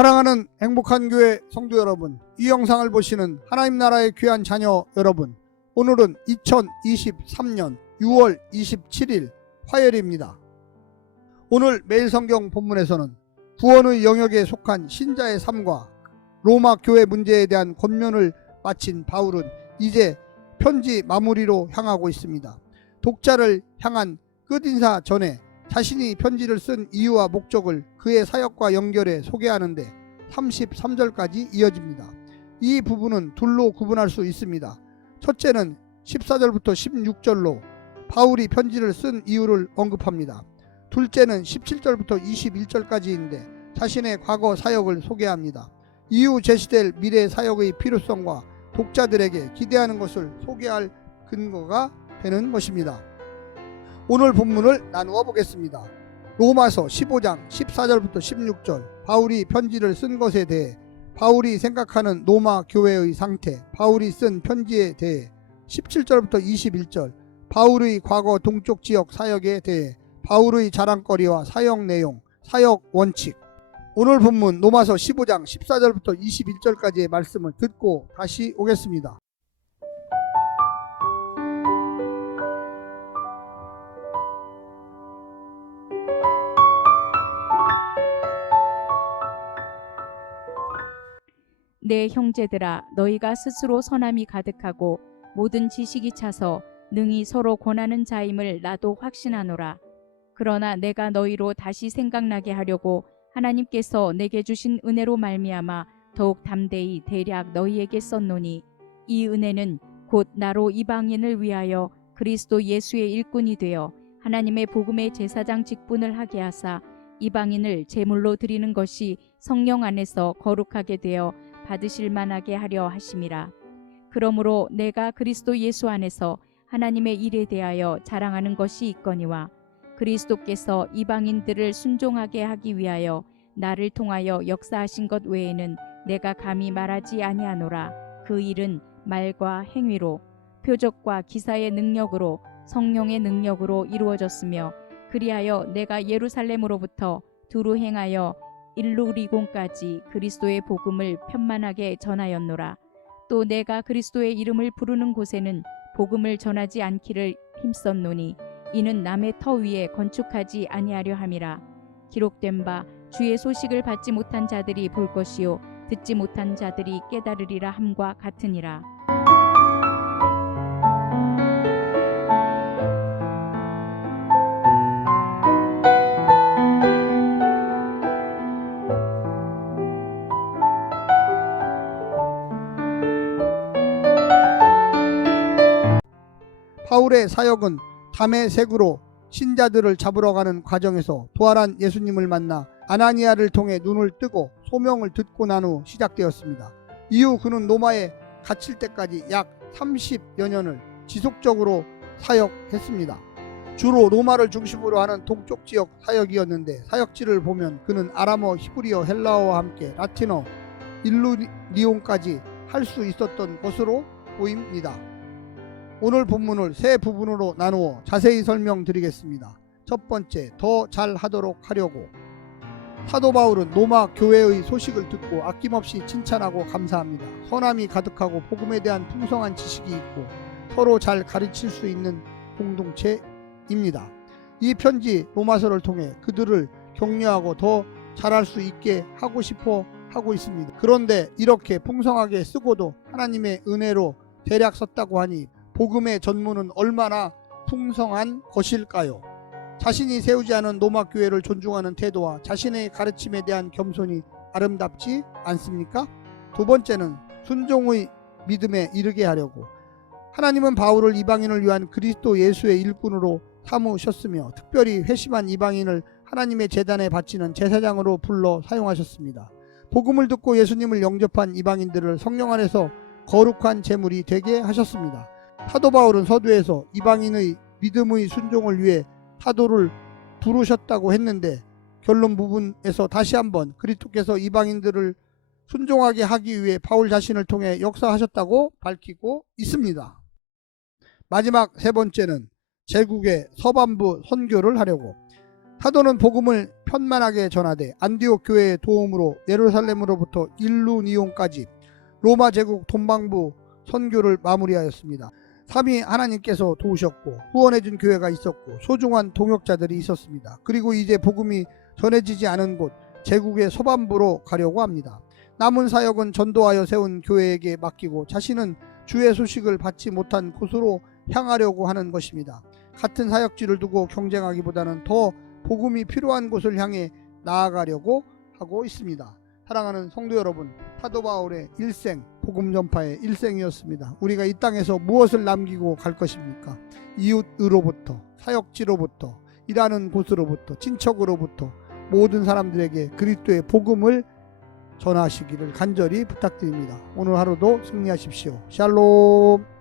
사랑하는 행복한 교회 성도 여러분, 이 영상을 보시는 하나님 나라의 귀한 자녀 여러분, 오늘은 2023년 6월 27일 화요일입니다. 오늘 매일 성경 본문에서는 구원의 영역에 속한 신자의 삶과 로마 교회 문제에 대한 권면을 마친 바울은 이제 편지 마무리로 향하고 있습니다. 독자를 향한 끝인사 전에 자신이 편지를 쓴 이유와 목적을 그의 사역과 연결해 소개하는데 33절까지 이어집니다. 이 부분은 둘로 구분할 수 있습니다. 첫째는 14절부터 16절로 바울이 편지를 쓴 이유를 언급합니다. 둘째는 17절부터 21절까지인데 자신의 과거 사역을 소개합니다. 이후 제시될 미래 사역의 필요성과 독자들에게 기대하는 것을 소개할 근거가 되는 것입니다. 오늘 본문을 나누어 보겠습니다. 로마서 15장 14절부터 16절, 바울이 편지를 쓴 것에 대해, 바울이 생각하는 로마 교회의 상태, 바울이 쓴 편지에 대해, 17절부터 21절, 바울의 과거 동쪽 지역 사역에 대해, 바울의 자랑거리와 사역 내용, 사역 원칙. 오늘 본문 로마서 15장 14절부터 21절까지의 말씀을 듣고 다시 오겠습니다. 내 형제들아, 너희가 스스로 선함이 가득하고 모든 지식이 차서 능히 서로 권하는 자임을 나도 확신하노라. 그러나 내가 너희로 다시 생각나게 하려고 하나님께서 내게 주신 은혜로 말미암아 더욱 담대히 대략 너희에게 썼노니, 이 은혜는 곧 나로 이방인을 위하여 그리스도 예수의 일꾼이 되어 하나님의 복음의 제사장 직분을 하게 하사 이방인을 제물로 드리는 것이 성령 안에서 거룩하게 되어 받으실 만하게 하려 하심이라. 그러므로 내가 그리스도 예수 안에서 하나님의 일에 대하여 자랑하는 것이 있거니와, 그리스도께서 이방인들을 순종하게 하기 위하여 나를 통하여 역사하신 것 외에는 내가 감히 말하지 아니하노라. 그 일은 말과 행위로, 표적과 기사의 능력으로, 성령의 능력으로 이루어졌으며, 그리하여 내가 예루살렘으로부터 두루 행하여 일루리곤까지 그리스도의 복음을 편만하게 전하였노라. 또 내가 그리스도의 이름을 부르는 곳에는 복음을 전하지 않기를 힘썼노니, 이는 남의 터 위에 건축하지 아니하려 함이라. 기록된 바 주의 소식을 받지 못한 자들이 볼 것이요 듣지 못한 자들이 깨달으리라 함과 같으니라. 바울의 사역은 다메섹으로 신자들을 잡으러 가는 과정에서 부활한 예수님을 만나 아나니아를 통해 눈을 뜨고 소명을 듣고 난 후 시작되었습니다. 이후 그는 로마에 갇힐 때까지 약 30여 년을 지속적으로 사역했습니다. 주로 로마를 중심으로 하는 동쪽 지역 사역이었는데, 사역지를 보면 그는 아람어, 히브리어, 헬라어와 함께 라틴어, 일루리온까지 할 수 있었던 것으로 보입니다. 오늘 본문을 세 부분으로 나누어 자세히 설명드리겠습니다. 첫 번째, 더 잘하도록 하려고. 사도 바울은 로마 교회의 소식을 듣고 아낌없이 칭찬하고 감사합니다. 선함이 가득하고 복음에 대한 풍성한 지식이 있고 서로 잘 가르칠 수 있는 공동체입니다. 이 편지 로마서를 통해 그들을 격려하고 더 잘할 수 있게 하고 싶어 하고 있습니다. 그런데 이렇게 풍성하게 쓰고도 하나님의 은혜로 대략 썼다고 하니 복음의 전문은 얼마나 풍성한 것일까요? 자신이 세우지 않은 로마 교회를 존중하는 태도와 자신의 가르침에 대한 겸손이 아름답지 않습니까? 두 번째는 순종의 믿음에 이르게 하려고. 하나님은 바울을 이방인을 위한 그리스도 예수의 일꾼으로 삼으셨으며 특별히 회심한 이방인을 하나님의 제단에 바치는 제사장으로 불러 사용하셨습니다. 복음을 듣고 예수님을 영접한 이방인들을 성령 안에서 거룩한 제물이 되게 하셨습니다. 사도 바울은 서두에서 이방인의 믿음의 순종을 위해 사도를 부르셨다고 했는데, 결론 부분에서 다시 한번 그리스도께서 이방인들을 순종하게 하기 위해 바울 자신을 통해 역사하셨다고 밝히고 있습니다. 마지막 세 번째는 제국의 서반부 선교를 하려고. 사도는 복음을 편만하게 전하되 안디옥 교회의 도움으로 예루살렘으로부터 일루니온까지 로마 제국 동방부 선교를 마무리하였습니다. 삼위 하나님께서 도우셨고 후원해준 교회가 있었고 소중한 동역자들이 있었습니다. 그리고 이제 복음이 전해지지 않은 곳 제국의 서반부로 가려고 합니다. 남은 사역은 전도하여 세운 교회에게 맡기고 자신은 주의 소식을 받지 못한 곳으로 향하려고 하는 것입니다. 같은 사역지를 두고 경쟁하기보다는 더 복음이 필요한 곳을 향해 나아가려고 하고 있습니다. 사랑하는 성도 여러분, 사도 바울의 일생, 복음 전파의 일생이었습니다. 우리가 이 땅에서 무엇을 남기고 갈 것입니까? 이웃으로부터, 사역지로부터, 일하는 곳으로부터, 친척으로부터 모든 사람들에게 그리스도의 복음을 전하시기를 간절히 부탁드립니다. 오늘 하루도 승리하십시오. 샬롬.